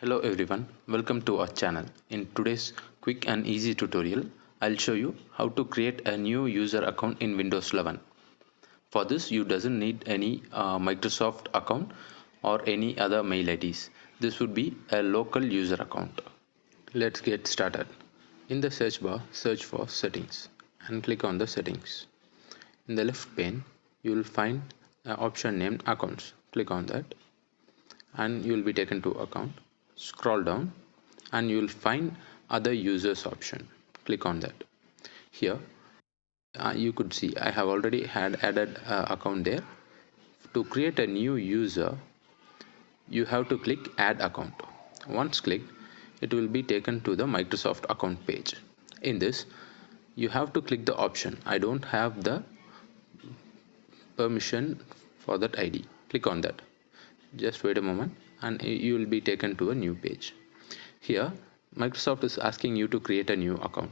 Hello everyone, welcome to our channel. In today's quick and easy tutorial, I'll show you how to create a new user account in Windows 11. For this, you doesn't need any Microsoft account or any other mail IDs. This would be a local user account. Let's get started. In the search bar, search for settings and click on the settings. In the left pane, you will find an option named accounts. Click on that and you will be taken to account. Scroll down and you will find other users option. Click on that. Here you could see I have already had added account there. To create a new user, you have to click add account. Once clicked, it will be taken to the Microsoft account page. In this, you have to click the option I don't have the permission for that ID. Click on that. Just wait a moment and you will be taken to a new page. Here Microsoft is asking you to create a new account.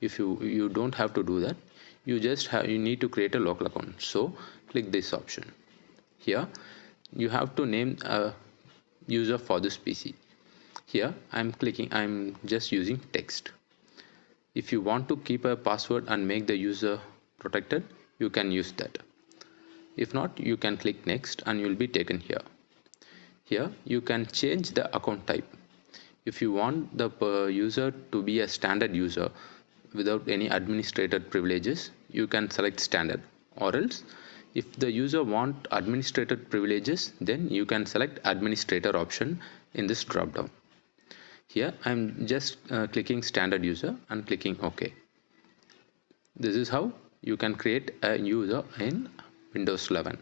If you don't have to do that, you need to create a local account. So click this option. Here you have to name a user for this PC. Here I'm just using text. If you want to keep a password and make the user protected, you can use that. If not, you can click next and you will be taken here. Here you can change the account type. If you want the user to be a standard user without any administrator privileges, you can select standard, or else if the user want administrator privileges, then you can select administrator option in this drop down. Here I'm just clicking standard user and clicking OK. This is how you can create a user in Windows 11.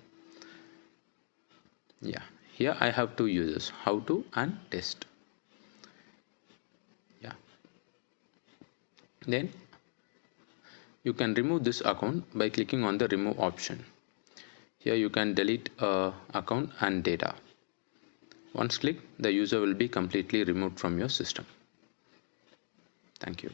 Yeah, here I have two users, how to and test. Yeah, then you can remove this account by clicking on the remove option. Here you can delete account and data. Once clicked, the user will be completely removed from your system. Thank you.